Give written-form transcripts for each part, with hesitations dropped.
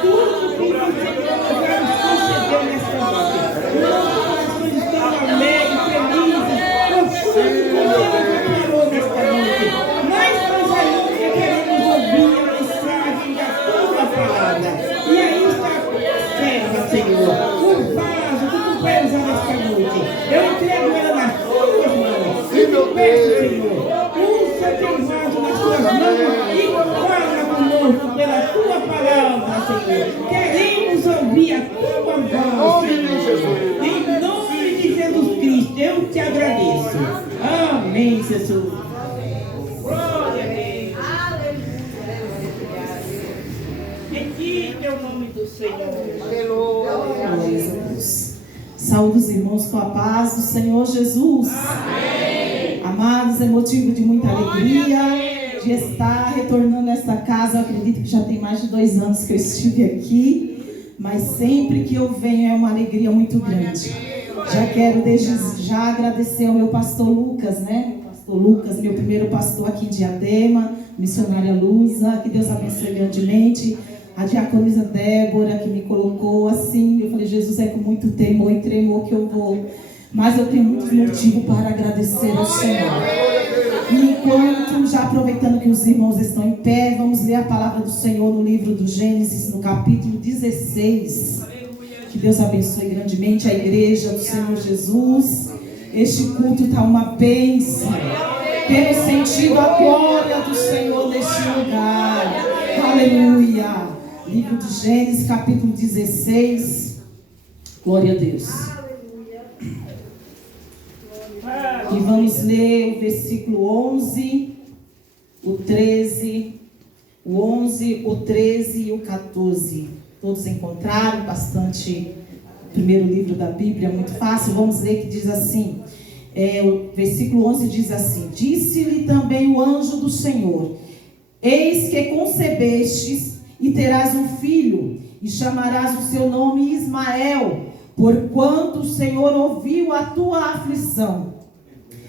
tudo que o Senhor já nos concedeu nesta noite. Nossos corações estão alegres, felizes, profundos, como Deus nos preparou nesta noite. Nós ainda queremos ouvir a mensagem da tua palavra. E aí está a serva, Senhor, o vaso que tu vai usar nesta noite. Eu entrego ela nas tuas mãos. E te peço, Senhor, usa teu vaso nas tuas mãos e fala conosco pela tua palavra, Senhor. Queremos ouvir a tua voz, Senhor. Em nome de Jesus Cristo, eu te agradeço. Amém, Jesus. Glória a Deus. Bendito é o nome do Senhor. Aleluia. Saúde os irmãos com a paz do Senhor Jesus. Amém. Amados, é motivo de muita alegria de estar retornando a esta casa. Eu acredito que já tem mais de 2 anos que eu estive aqui, mas sempre que eu venho é uma alegria muito grande. Já quero desde já agradecer ao meu pastor Lucas, né? Pastor Lucas, meu primeiro pastor aqui em Diadema, missionária Lusa, que Deus abençoe grandemente. A diaconisa Débora, que me colocou assim, eu falei, Jesus, é com muito temor e tremor que eu vou. Mas eu tenho muito motivo para agradecer ao Senhor. E enquanto, já aproveitando que os irmãos estão em pé, vamos ler a palavra do Senhor no livro do Gênesis, no capítulo 16. Que Deus abençoe grandemente a igreja do Senhor Jesus. Este culto está uma bênção. Temos sentido a glória do Senhor neste lugar. Aleluia. Livro de Gênesis, capítulo 16. Glória a Deus. E vamos ler o versículo 11, o 13, o 11, o 13 e o 14. Todos encontraram bastante o primeiro livro da Bíblia, muito fácil. Vamos ler que diz assim, o versículo 11 diz assim: Disse-lhe também o anjo do Senhor: Eis que concebestes e terás um filho, e chamarás o seu nome Ismael, porquanto o Senhor ouviu a tua aflição.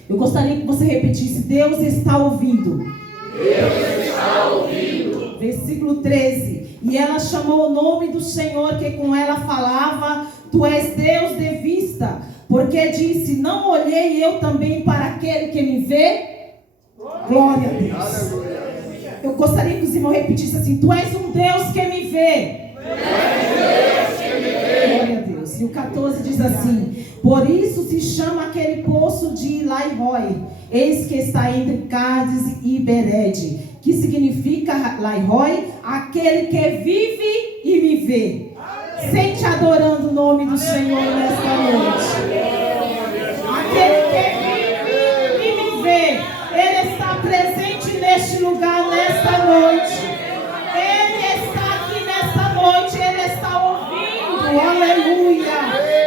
Eu gostaria que você repetisse: Deus está ouvindo. Deus está ouvindo. Versículo 13. E ela chamou o nome do Senhor que com ela falava: Tu és Deus de vista, porque disse: Não olhei eu também para aquele que me vê? Glória a Deus. Eu gostaria que os irmãos repetissem assim: Tu és um Deus que me vê. Glória a Deus. E o 14 diz assim: Por isso se chama aquele poço de Lairoi, eis que está entre Cádiz e Bered, que significa Lairoi, aquele que vive e me vê. Sente adorando o nome do Senhor nesta noite. Aquele que vive e me vê, Ele está presente neste lugar nesta noite. Ele está aqui nesta noite, Ele está ouvindo, aleluia,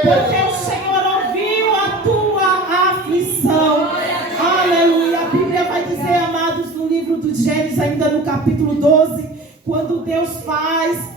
porque o Senhor ouviu a tua aflição, aleluia. A Bíblia vai dizer, amados, no livro do Gênesis, ainda no capítulo 12, quando Deus faz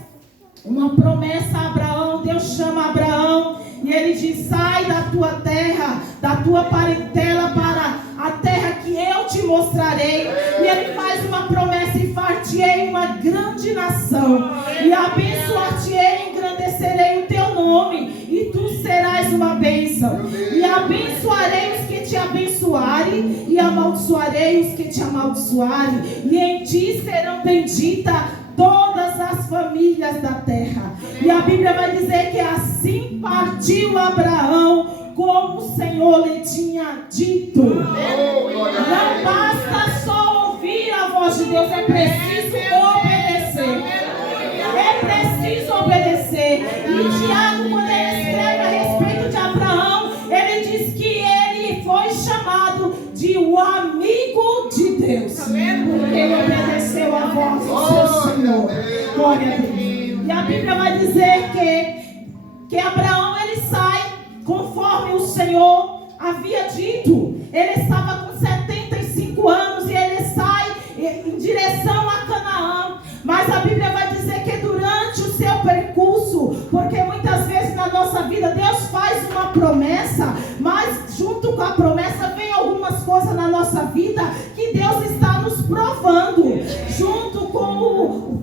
uma promessa a Abraão, Deus chama Abraão e ele diz: sai da tua terra, da tua parentela para a terra que eu te mostrarei. E ele faz uma promessa: e far-te-ei uma grande nação, e abençoar-te-ei, engrandecerei o teu nome, e tu serás uma bênção. E abençoarei os que te abençoarem, e amaldiçoarei os que te amaldiçoarem, e em ti serão benditas todas as famílias da terra. E a Bíblia vai dizer que assim partiu Abraão, como o Senhor lhe tinha dito. Não basta só ouvir a voz de Deus, é preciso obedecer. É preciso obedecer. E Tiago, quando ele escreve a respeito de Abraão, ele diz que ele foi chamado de o amigo de Deus, porque ele obedeceu a voz do seu Senhor. Glória a Deus. E a Bíblia vai dizer que Abraão, ele sai conforme o Senhor havia dito. Ele estava com 75 anos e ele sai em direção a Canaã. Mas a Bíblia vai dizer que durante o seu percurso, porque muitas vezes na nossa vida Deus faz uma promessa, mas junto com a promessa vem algumas coisas na nossa vida que Deus está nos provando. Junto com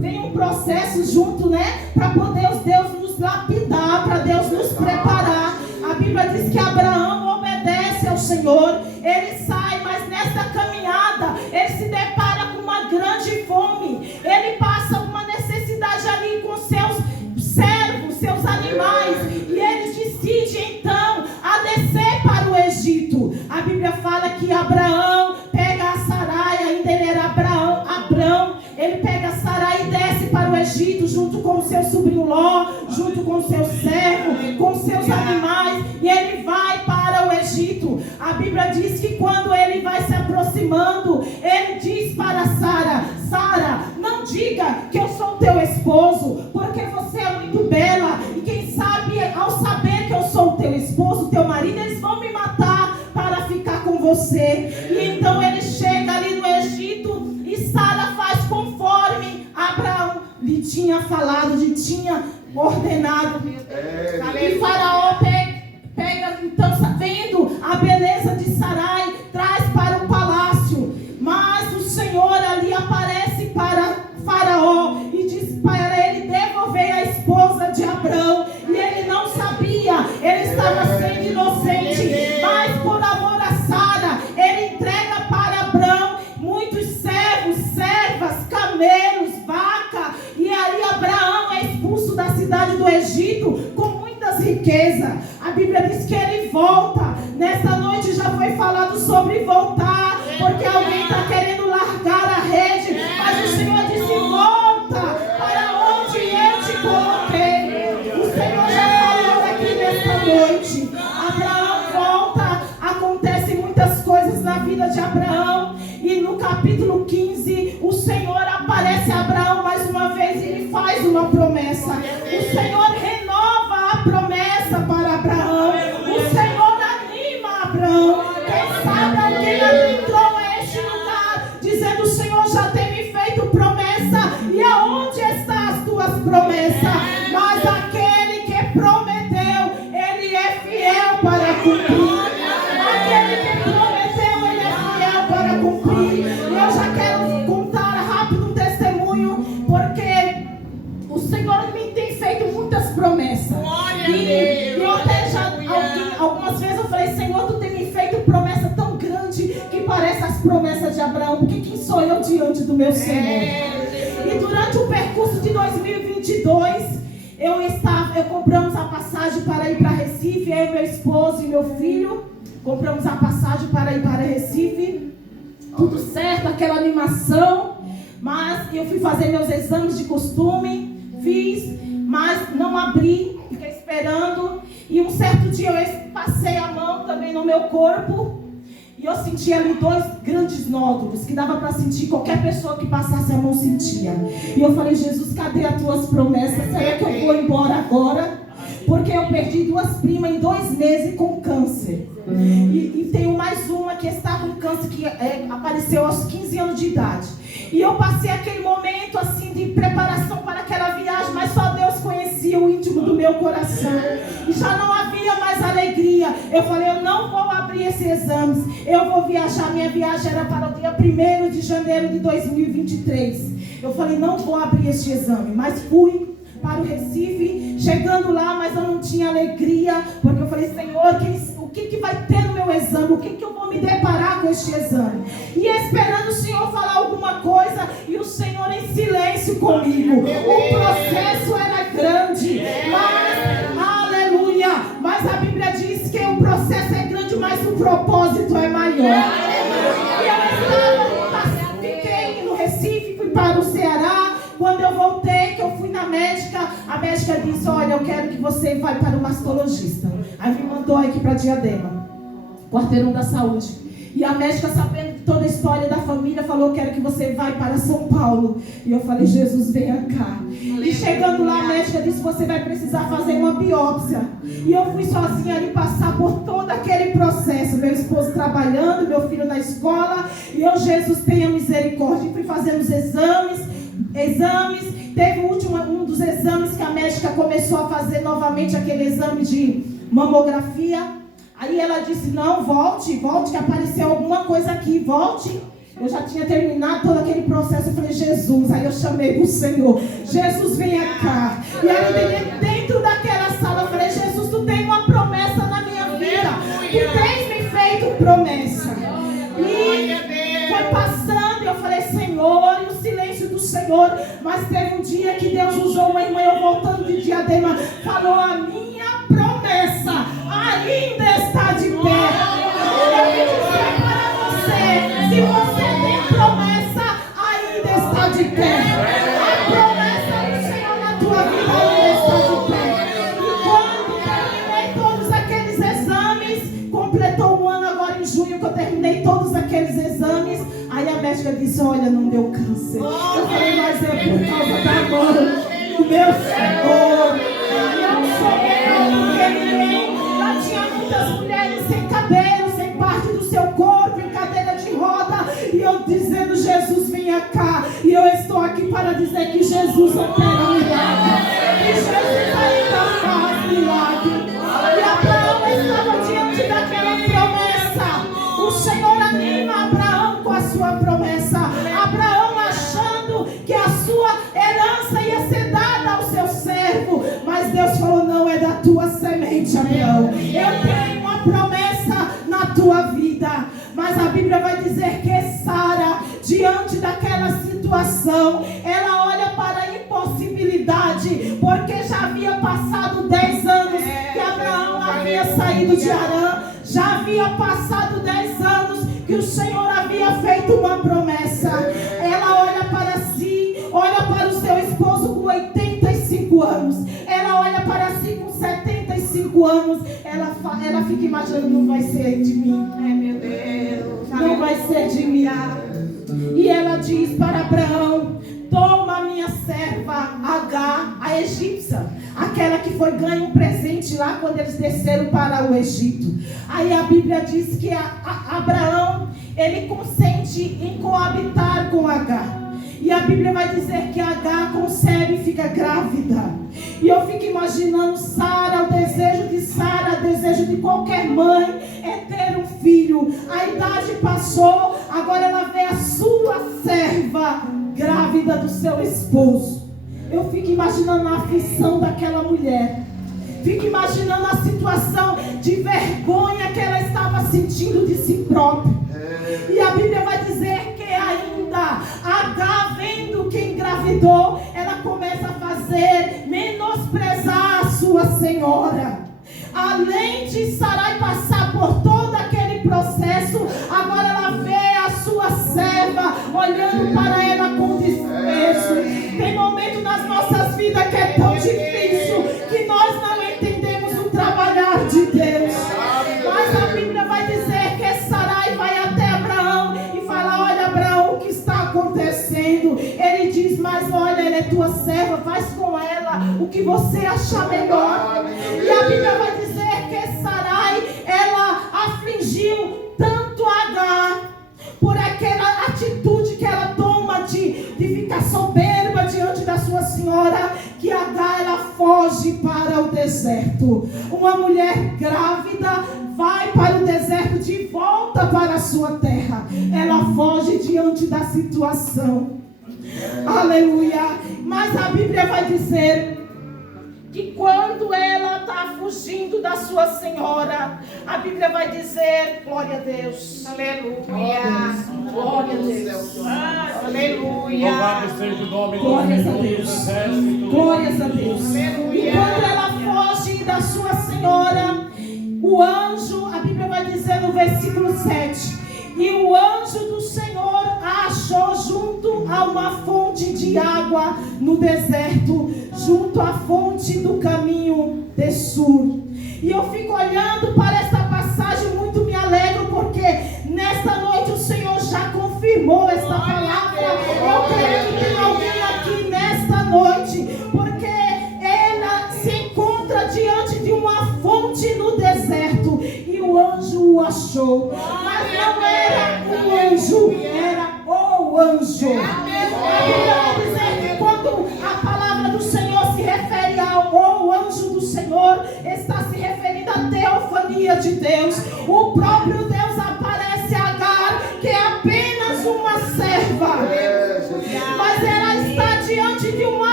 vem um processo processo junto, né? Para poder Deus nos lapidar, para Deus nos preparar. A Bíblia diz que Abraão obedece ao Senhor, ele sai, mas nessa caminhada ele se depara com uma grande fome, ele passa uma necessidade ali com seus servos, seus animais, e ele decide então a descer para o Egito. A Bíblia fala que Abraão pega a Sarai, ainda ele era Abrão, ele pega a Sarai e desce para o Egito junto com o seu sobrinho Ló, junto com o seu servo, com os seus animais, e ele vai para o Egito. A Bíblia diz que quando ele vai se aproximando, ele diz para Sara: Sara, não diga que eu sou teu esposo, porque você é muito bela, e quem sabe ao saber que eu sou teu esposo, teu marido, eles vão me matar para ficar com você. E então ele chega ali no Egito e Sara faz conforme Abraão lhe tinha falado, lhe tinha ordenado. E Faraó pega então, vendo a beleza de Sarai, traz para o palácio. Mas o Senhor ali aparece para Faraó e diz para ele devolver a esposa de Abrão. E ele não sabia, ele estava sendo inocente, mas por amor a Sara, ele entrega para Abrão muitos servos, servas, camelos, vaca. E aí Abraão é expulso da cidade do Egito com muitas riquezas. A Bíblia diz que ele volta. Nesta noite já foi falado sobre voltar, porque alguém está querendo largar a rede, mas o Senhor disse: volta para onde eu te coloquei. O Senhor já falou aqui nesta noite. Abraão volta, acontecem muitas coisas na vida de Abraão, e no capítulo 15 o Senhor aparece a Abraão mais uma vez e lhe faz uma promessa. O Senhor renova a promessa para Abraão. O Senhor anima Abraão. Quem sabe alguém adentrou a este lugar dizendo: o Senhor já tem me feito promessa, e aonde estão as tuas promessas? Mas aquele que prometeu, ele é fiel para cumprir. Aquele que prometeu, ele é fiel para cumprir. E eu já quero contar rápido um testemunho, porque o Senhor me tem feito muitas promessas. E eu até já, algumas vezes eu falei: Senhor, tu tem me feito promessa tão grande que parece as promessas de Abraão, porque quem sou eu diante do meu Senhor? E durante o percurso de 2022, compramos a passagem para ir para Recife, eu, meu esposo e meu filho, compramos a passagem para ir para Recife, tudo certo, aquela animação, mas eu fui fazer meus exames de costume, fiz, mas não abri, fiquei esperando, e um certo dia eu passei a mão também no meu corpo, e eu senti ali 2 grandes nódulos, que dava para sentir, qualquer pessoa que passasse a mão sentia. E eu falei: Jesus, cadê as tuas promessas? Será que eu vou embora agora? Porque eu perdi 2 primas em 2 meses com câncer. E tenho mais uma que está com câncer, que apareceu aos 15 anos de idade. E eu passei aquele momento assim de preparação para aquela viagem, mas só Deus conhecia o íntimo do meu coração. E já não havia mais alegria. Eu falei: eu não vou abrir esses exames. Eu vou viajar. Minha viagem era para o dia 1º de janeiro de 2023. Eu falei: não vou abrir este exame. Mas fui para o Recife, chegando lá, mas eu não tinha alegria, porque eu falei: Senhor, o que vai ter no meu exame? O que eu vou me deparar com este exame? E esperando o Senhor falar alguma coisa, e o Senhor em silêncio comigo. O processo era grande, mas, aleluia, mas a Bíblia diz que o processo é grande, mas o propósito é maior. E eu fiquei no Recife, fui para o Ceará. Quando eu voltei, que eu fui na médica, a médica disse: olha, eu quero que você vá para o mastologista. Aí me mandou aqui para Diadema, quarteirão da saúde. E a médica, sabendo de toda a história da família, falou: quero que você vá para São Paulo. E eu falei: Jesus, venha cá. E chegando lá, a médica disse: você vai precisar fazer uma biópsia. E eu fui sozinha ali passar por todo aquele processo. Meu esposo trabalhando, meu filho na escola. E eu: Jesus, tenha misericórdia. E fui fazendo os exames. Teve um dos exames que a médica começou a fazer novamente, aquele exame de mamografia. Aí ela disse: não, volte, que apareceu alguma coisa aqui, volte. Eu já tinha terminado todo aquele processo. Eu falei, Jesus. Aí eu chamei o Senhor. Jesus, venha cá. E aí dentro daquela sala, eu falei, Jesus, tu tem uma promessa na minha vida. Tu tens me feito promessa. E foi passando. E eu falei, Senhor, e o silêncio do Senhor. Mas teve um dia que Deus usou uma irmã, eu voltando de Diadema, falou, a minha promessa ainda está de pé. Eu quero dizer para você, se você tem promessa, ainda está de pé. A promessa do Senhor na tua vida ainda está de pé. E quando terminei todos aqueles exames, completou um ano agora em junho que eu terminei todos aqueles exames. Aí a médica disse, olha, não deu câncer. Eu falei, mas é por causa da mão do meu Senhor. Eu não sou melhor do que ninguém. Lá tinha muitas mulheres sem cabelo, sem parte do seu corpo, em cadeira de roda. E eu dizendo, Jesus, venha cá. E eu estou aqui para dizer que Jesus opera milagre. Que Jesus ainda faz milagre. E Abraão estava diante daquela promessa. O Senhor anima Abraão com a sua promessa. Abraão achando que a sua herança ia ser dada ao seu servo. Mas Deus falou, não, é da tua semente, Abraão. Eu tenho uma promessa na tua vida. Mas a Bíblia vai dizer que Sara, diante daquela situação, ela olha para a impossibilidade, porque já havia passado 10 anos que Abraão havia saído de Harã. Já havia passado 10 anos que o Senhor havia feito uma promessa. Ela olha para si, olha para o seu esposo com 85 anos. Ela olha para si com 75 anos. Ela fica imaginando, não vai ser de mim. Meu Deus, não vai ser de mim. E ela diz para Abraão, toma minha serva Agar, a egípcia, aquela que foi ganha um presente lá quando eles desceram para o Egito. Aí a Bíblia diz que Abraão, ele consente em coabitar com Agar. E a Bíblia vai dizer que Agar concebe e fica grávida. E eu fico imaginando Sara, o desejo de Sara, o desejo de qualquer mãe é ter um filho. A idade passou, agora ela vê a sua serva grávida do seu esposo. Eu fico imaginando a aflição daquela mulher. Fico imaginando a situação de vergonha que ela estava sentindo de si própria. E a Bíblia vai dizer que ainda Agar, vendo que engravidou, ela começa a fazer, menosprezar a sua senhora. Além de Sarai passar por todo aquele processo, agora ela vê a sua serva olhando para ela com desprezo. Tem momento nas nossas vidas que é tão difícil que nós não entendemos o trabalhar de Deus. Mas a Bíblia vai dizer que Sarai vai até Abraão e fala, olha Abraão, o que está acontecendo? Ele diz, mas olha, ela é tua serva, faz com ela o que você achar melhor. E a Bíblia vai dizer que Sarai, ela afligiu tanto Agar por aquela atitude que ela toma de ficar soberba diante da sua senhora, que Agar, ela foge para o deserto. Uma mulher grávida vai para o deserto de volta para a sua terra. Ela foge diante da situação. Aleluia. Mas a Bíblia vai dizer que quando ela está fugindo da sua senhora, a Bíblia vai dizer, glória a Deus, aleluia, glória a Deus, aleluia, Louvado seja o nome do glórias a Senhor Deus, dos exércitos. glórias a Deus. E quando ela foge da sua senhora, o anjo, a Bíblia vai dizer no versículo 7, e o anjo do Senhor a achou junto a uma fonte de água no deserto, junto à fonte do caminho de Sur. E eu fico olhando para essa passagem, muito me alegro, porque nesta noite o Senhor já confirmou esta palavra. Eu creio que tem alguém aqui nesta noite, porque ela se encontra diante de uma fonte no deserto e o anjo o achou. Mas não era um anjo, era o anjo. A Bíblia vai dizer que quando a palavra do Senhor se refere ao anjo do Senhor, está se referindo à teofania de Deus. O próprio Deus aparece a Agar, que é apenas uma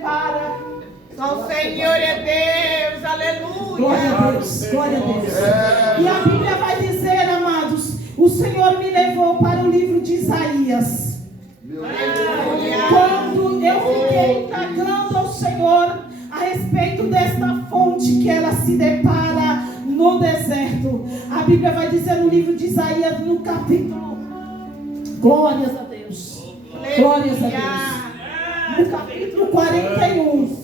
prepara. Só o Senhor é Deus, aleluia. Glória a Deus, glória a Deus. E a Bíblia vai dizer, amados, o Senhor me levou para o livro de Isaías. Quando eu fiquei indagando ao Senhor a respeito desta fonte que ela se depara no deserto, a Bíblia vai dizer no livro de Isaías, no capítulo, glórias a Deus, glórias a Deus, no capítulo 41,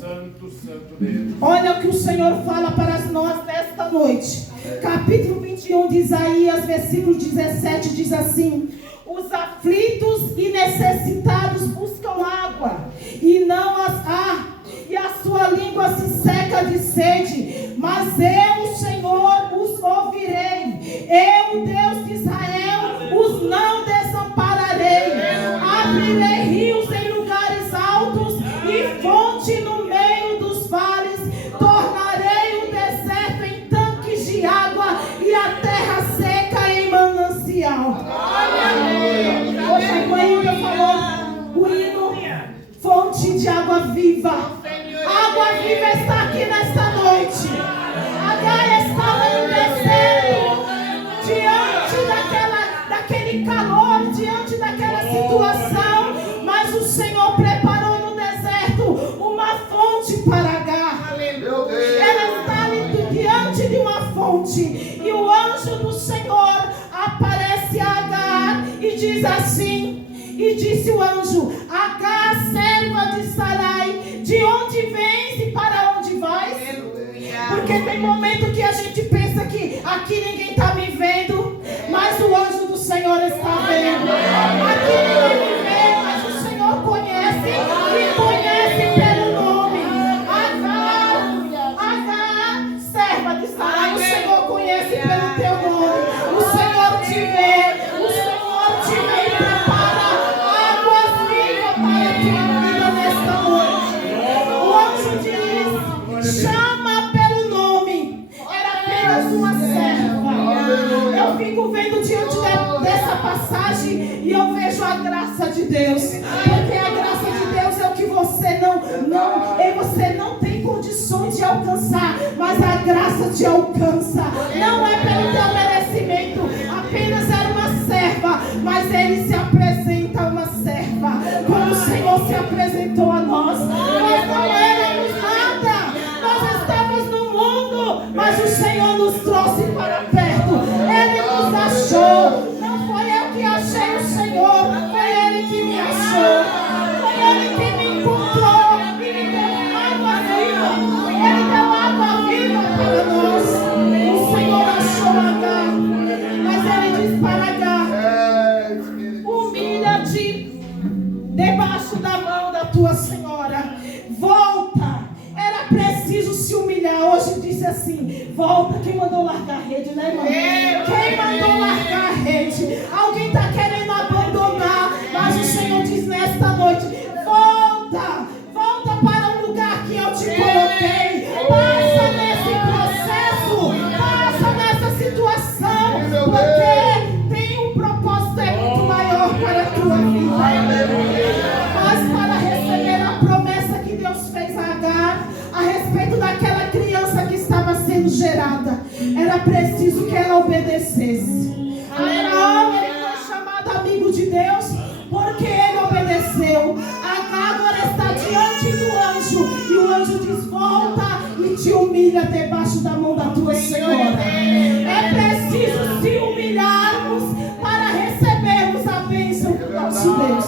olha o que o Senhor fala para nós nesta noite. Capítulo 21 de Isaías, versículo 17, diz assim: os aflitos e necessitados buscam água, e não as há, e a sua língua se seca de sede. Mas eu, o Senhor, os ouvirei. Eu, o Deus de Israel, os não desampararei. Abrirei rios em lugares altos e fonte no meio dos vales. Tornarei o deserto em tanques de água e a terra seca em manancial. Hoje a irmã Hilda falou o hino Fonte de Água Viva. Água viva está aqui nesta noite. Agar estava no deserto, diante daquele calor, diante daquela situação, mas o Senhor preparou no deserto uma fonte para Agar. Ela está ali diante de uma fonte, e o anjo do Senhor aparece a Agar e diz assim: e disse o anjo: Agar, serva de Sarai, de onde vens e para onde vais? Porque tem momento que a gente pensa que aqui ninguém está me vendo, mas o anjo do Senhor está vendo. Aqui ninguém me vê, mas o Senhor conhece e conhece pelo nome. Agar, serva de Sarai, o Senhor conhece pelo teu nome. O Senhor te vê, o Senhor te vê e prepara águas vivas para a tua vida nesta noite. O anjo diz: chama pelo nome. Era apenas uma serva. Eu fico vendo diante dessa passagem e eu vejo a graça de Deus. Porque a graça de Deus é o que você não tem condições de alcançar, mas a graça te alcança. Não é pelo teu merecimento, apenas era uma serva, mas ele se apresenta a uma serva. Como o Senhor se apresentou a nós. Nós não éramos nada, nós estávamos no mundo, mas o Senhor nos trouxe para perto. Ele nos achou. Não foi eu que achei o Senhor, foi Ele que me achou. Foi Ele que me encontrou e me deu água viva. Ele deu água viva para nós. O Senhor achou Agar, mas Ele diz para Agar: humilha-te debaixo da mão da tua senhora. Volta. Era preciso se humilhar. Hoje disse assim: volta. Quem mandou largar a rede, né, irmão? Quem mandou largar a rede? Alguém está querendo abandonar, mas o Senhor diz nesta noite: volta. Volta para o lugar que eu te coloquei. Passa nesse processo, passa nessa situação, porque tem um propósito muito maior para a tua vida. Mas para receber a promessa que Deus fez a Agar a respeito daquela criança que estava sendo gerada, era preciso que ela obedecesse. Abraão, ele foi chamado amigo de Deus porque ele obedeceu. Agar agora está diante do anjo, e o anjo diz: volta e te humilha debaixo da mão da tua senhora. É preciso se humilharmos para recebermos a bênção do nosso Deus.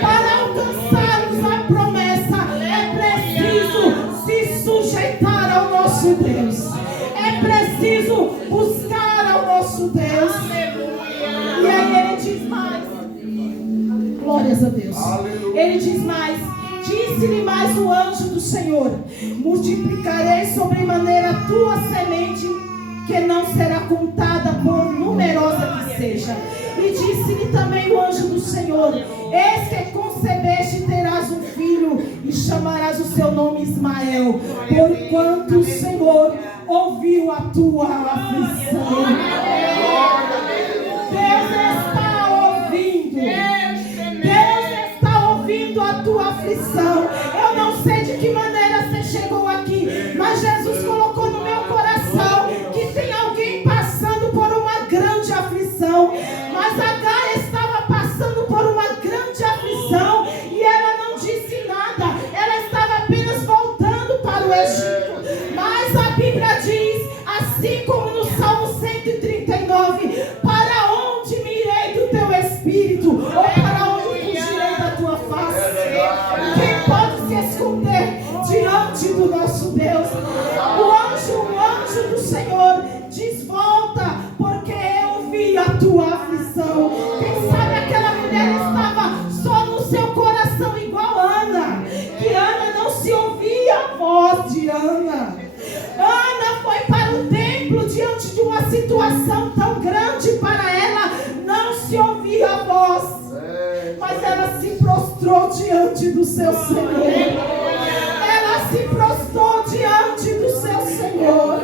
Para alcançarmos a promessa, é preciso se sujeitar ao nosso Deus. É preciso buscar ao nosso Deus. E aí ele diz mais. Glórias a Deus. Ele diz mais: disse-lhe mais o anjo do Senhor: multiplicarei sobremaneira a tua semente, que não será contada por numerosa que seja. E disse-lhe também o anjo do Senhor: eis que concebeste e terás um filho, e chamarás o seu nome Ismael, porquanto o Senhor ouviu a tua aflição. Deus está ouvindo. Deus está ouvindo a tua aflição. Eu não sei de que diante do nosso Deus. O anjo do Senhor diz: volta, porque eu vi a tua aflição. Quem sabe aquela mulher estava só no seu coração, igual Ana, que Ana não se ouvia a voz de Ana. Ana foi para o templo diante de uma situação tão grande para ela, não se ouvia a voz, mas ela se prostrou diante do seu Senhor. Ela se prostrou diante do seu Senhor.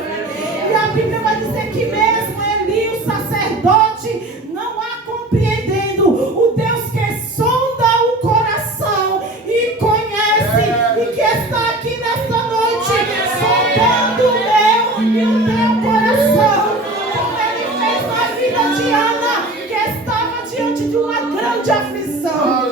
E a Bíblia vai dizer que mesmo Eli, o sacerdote, não há compreendendo, o Deus que sonda o coração e conhece, e que está aqui nesta noite, sondando o meu e o teu coração, como ele fez na vida de Ana, que estava diante de uma grande aflição.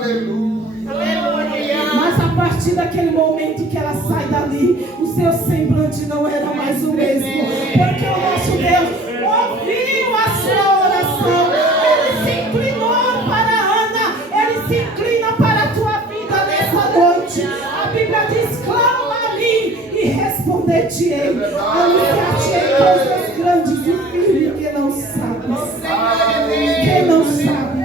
Mas a partir daquele momento que ela sai dali, o seu semblante não era mais o mesmo, porque o nosso Deus ouviu a sua oração. Ele se inclinou para Ana, ele se inclina para a tua vida nessa noite. A Bíblia diz: clama a mim e responder-te-ei, anunciar-te-ei coisas grandes e firmes que não sabes. Que não sabes.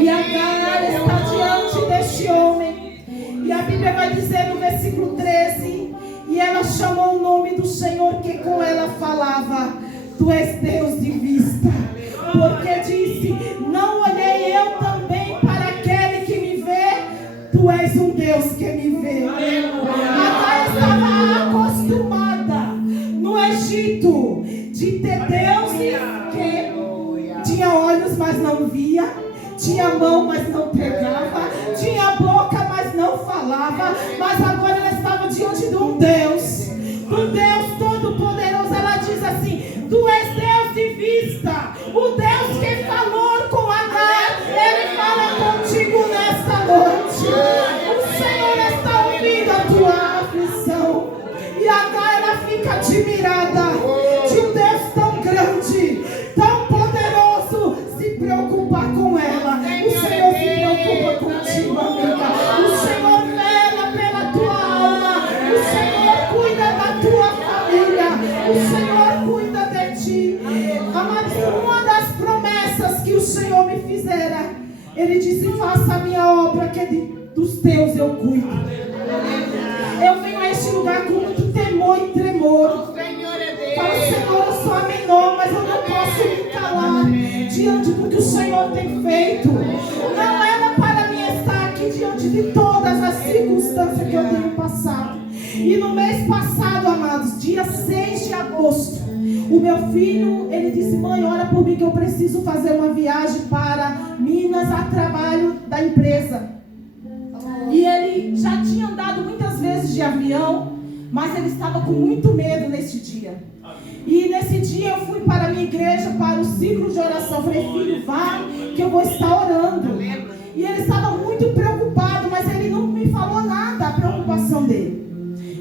E Agar está diante deste homem, e a Bíblia vai dizer no versículo 13: e ela chamou o nome do Senhor que com ela falava: tu és Deus de vista, porque disse: não olhei eu também para aquele que me vê, tu és um Deus que me vê. Agar estava acostumada no Egito de ter deuses que tinha olhos, mas não via, tinha mão, mas não pegava, tinha boca, mas não falava. Mas agora ela estava diante de um Deus Todo-Poderoso. Ela diz assim: tu és Deus de vista. O Deus que falou com Agar, ele fala contigo nesta noite. O Senhor está ouvindo a tua aflição. E Agar, ela fica admirada de um Deus tão grande, tão poderoso, se preocupar com ela. O Senhor se preocupa contigo, amiga. O Senhor vela pela tua alma. O Senhor cuida da tua família. O Senhor cuida de ti. Amados, uma das promessas que o Senhor me fizera, ele disse: faça a minha obra, que dos teus eu cuido. Eu venho a este lugar com muito temor e tremor. Falo: Senhor, eu sou a menor, mas eu não posso me calar diante do que o Senhor tem feito. Não era para mim estar aqui diante de todas as circunstâncias que eu tenho passado. E no mês passado, amados, dia 6 de agosto, o meu filho, ele disse: mãe, ora por mim que eu preciso fazer uma viagem para Minas a trabalho da empresa. E ele já tinha andado muitas vezes de avião, mas ele estava com muito medo nesse dia. E nesse dia eu fui para a minha igreja, para o ciclo de oração. Eu falei: filho, vá, que eu vou estar orando. E ele estava muito preocupado, mas ele não me falou nada, a preocupação dele.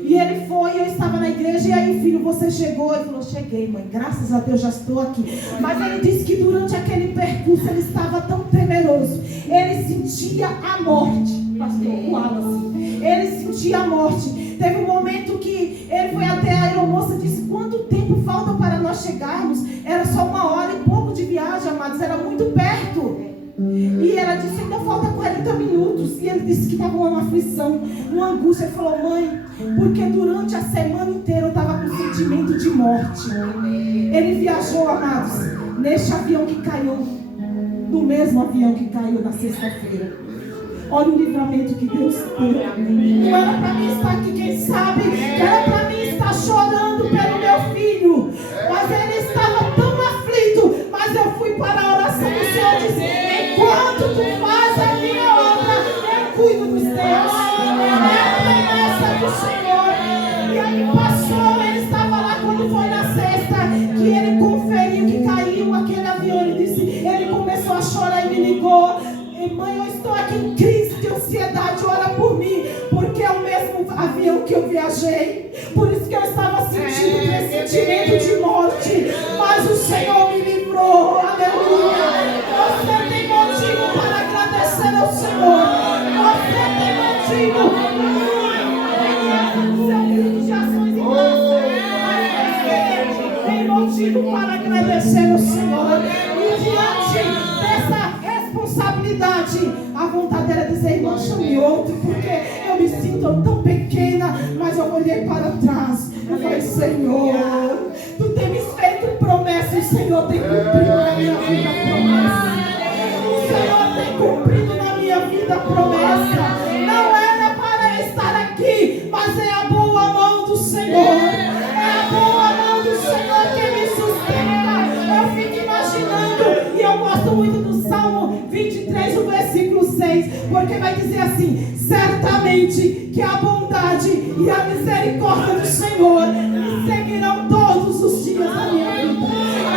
E ele foi, eu estava na igreja. E aí, filho, você chegou? Ele falou: cheguei, mãe, graças a Deus já estou aqui. Mas ele disse que durante aquele percurso ele estava tão temeroso. Ele sentia a morte. Pastor Wallace, ele sentia a morte. Teve um momento que ele foi até a aeromoça e disse: quanto tempo falta para nós chegarmos? Era só 1h e pouco de viagem, amados, era muito perto. E ela disse: ainda falta 40 minutos. E ele disse que estava uma aflição, uma angústia. Ele falou: mãe, porque durante a semana inteira eu estava com sentimento de morte. Ele viajou, amados, neste avião que caiu, no mesmo avião que caiu na sexta-feira. Olha o livramento que Deus deu. Não era para mim estar aqui, quem sabe, era para mim estar chorando pelo meu filho. Mas ele estava tão aflito. Mas eu fui para a oração do Senhor e disse: enquanto tu faz a minha obra, eu cuido dos teus. É a promessa do Senhor. E aí passou, ele estava lá quando foi na sexta, que ele conferiu que caiu aquele avião. Ele começou a chorar e me ligou: mãe, eu estou aqui em crise de ansiedade, ora por mim, porque é o mesmo avião que eu viajei. Por isso que eu estava sentindo pressentimento de morte, mas o Senhor me livrou. Aleluia. Você tem motivo para agradecer ao Senhor. Você tem motivo motivo. Seu grito de ações e graças. Tem motivo para agradecer ao Senhor. E diante dessa responsabilidade, a vontade era dizer: irmão, chame outro, porque eu me sinto tão pequena. Mas eu olhei para trás. Eu falei: Senhor, tu tens feito promessa, e o Senhor tem cumprido na minha vida a promessa. O Senhor tem cumprido na minha vida a promessa. Não era para estar aqui, mas é a boa mão do Senhor. É a boa mão do Senhor que me sustenta. Eu fico imaginando, e eu gosto muito do Salmo 23, o versículo 6, porque vai dizer assim: certamente que a bondade e a misericórdia do Senhor me seguirão todos os dias da minha vida.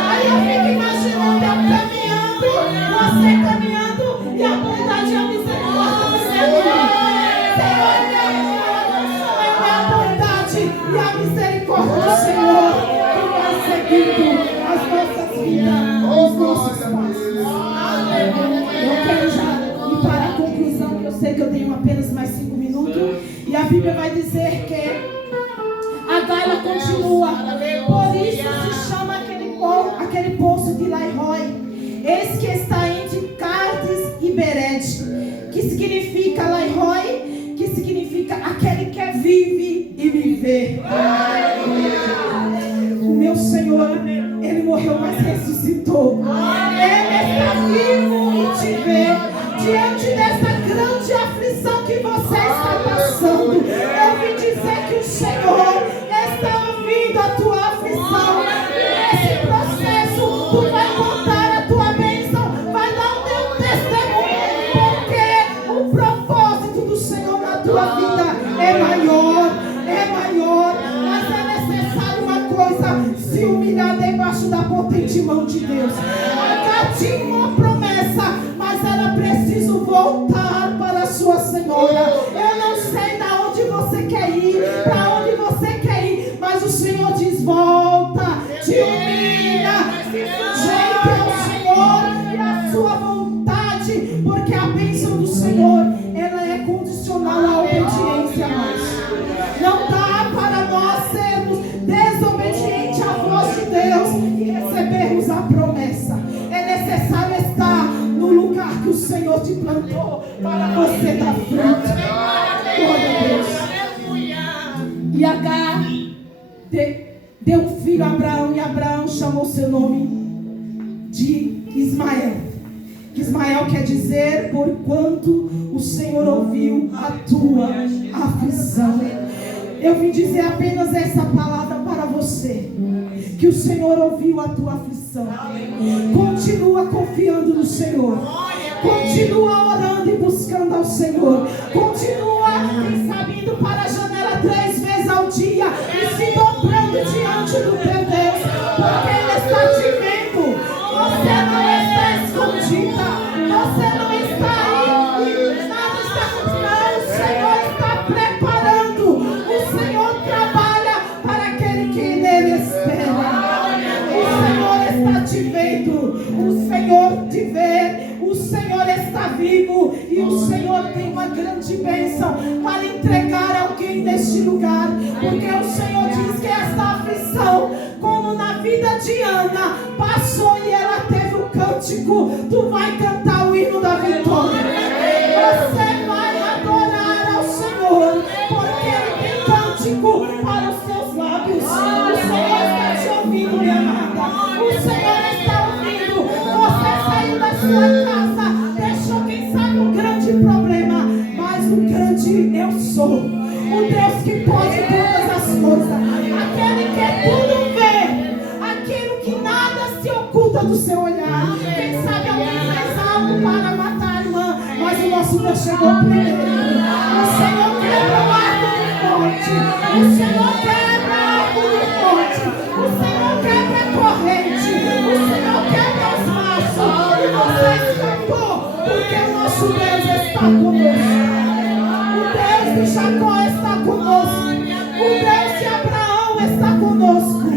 Aí eu fico imaginando eu caminhando, você caminhando, e a bondade e a misericórdia do Senhor. Senhor, é a bondade e a misericórdia do Senhor que vai seguindo as nossas vidas, os nossos passos. Eu quero já ir para a conclusão, que eu sei que eu tenho apenas mais 5 minutos. E a Bíblia vai dizer que a Gaila continua. Por isso se chama aquele poço de Lairoi. Eis que está entre Cádiz e Berede. Que significa Lairoi? Que significa aquele que vive e me vê. O meu Senhor, Ele morreu, mas ressuscitou. Ele está vivo e te vê. Diante dessa grande aflição que você está passando, eu vim dizer que o Senhor está ouvindo a tua aflição. Nesse processo, tu vai contar a tua bênção, vai dar o teu testemunho, porque o propósito do Senhor na tua vida é maior, mas é necessário uma coisa: se humilhar debaixo da potente mão de Deus. Agar tinha uma promessa, mas ela precisa voltar para a sua senhora. Eu não sei de onde você quer ir, para onde você quer ir, mas o Senhor diz: volta, te humilha, se sujeita ao Senhor e à sua vontade, porque a bênção do Senhor, ela é condicional à obediência. Não dá para nós sermos desobedientes à voz de Deus e recebermos a promessa. É necessário estar no lugar que o Senhor te plantou para você dar fruto. Glória a Deus. E Agar deu um filho a Abraão, e Abraão chamou seu nome de Ismael. Ismael quer dizer: porquanto o Senhor ouviu a tua aflição. Eu vim dizer apenas essa palavra para você: que o Senhor ouviu a tua aflição. Continua confiando no Senhor. Continua orando e buscando ao Senhor. Continua, quem sabe, indo para a janela 3 vezes ao dia e se dobrando diante do teu Deus, porque Ele está te vendo. Você não está escondida. Você não está aí e nada está acontecendo. O Senhor está preparando. O Senhor trabalha para aquele que nele espera. O Senhor está te vendo. O Senhor te vê. O Senhor está vivo. E o Senhor tem uma grande bênção para entregar a alguém neste lugar. Porque o Senhor diz que esta aflição, como na vida de Ana, passou e ela teve o cântico. Tu vai cantar o hino da vitória. Você vai adorar ao Senhor, porque Ele tem cântico para os seus lábios. O Senhor está te ouvindo, minha amada. O Senhor está ouvindo. Você saiu da sua casa, deixou, quem sabe, um grande problema, mas o grande eu sou. O Deus que pode todas as coisas, aquele que tudo vê, aquele que nada se oculta do seu olhar. Quem sabe alguém fez algo para matar a irmã, mas o nosso Deus chegou primeiro. O Senhor quebra o arco de morte. O Senhor quebra o arco de morte. O Senhor quebra a corrente. O Senhor quebra os laços. E você escapou, porque o nosso Deus está conosco. O Deus de Jacó está conosco. O Deus de Abraão está conosco.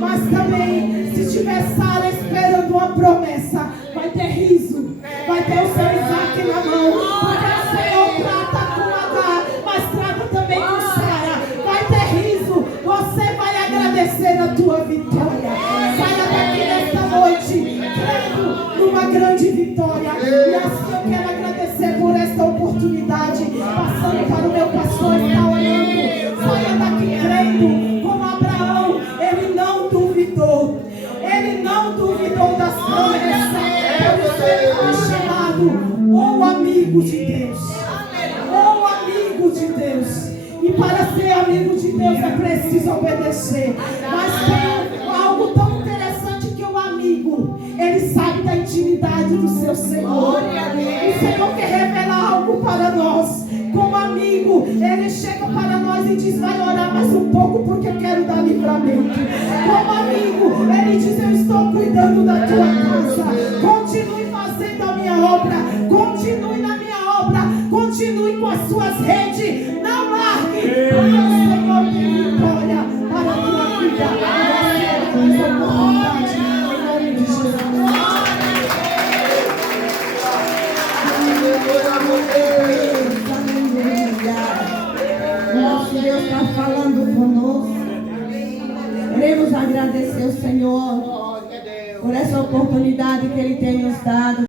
Mas também, se tiver Sara esperando uma promessa, vai ter riso, vai ter o seu Isaac na mão, porque o Senhor trata com Agar passando para o meu pastor, está orando. Saia daqui crendo, como Abraão, ele não duvidou. Ele não duvidou das promessas. Por isso ele foi chamado o amigo de Deus. O amigo de Deus. E para ser amigo de Deus é preciso obedecer. Mas tem algo tão interessante que o amigo, ele sabe da intimidade do seu Senhor. O Senhor quer revelar algo para nós. Como amigo, ele chega para nós e diz: vai orar mais um pouco porque eu quero dar livramento. Como amigo, ele diz: eu estou cuidando da tua casa. Continue fazendo a minha obra. Continue na minha obra. Continue com as suas redes. Não largue, porque o Senhor tem vitória para a tua vida. Essa é a vontade, em nome de Jesus. Nosso Deus está falando conosco. Queremos agradecer ao Senhor por essa oportunidade que Ele tem nos dado.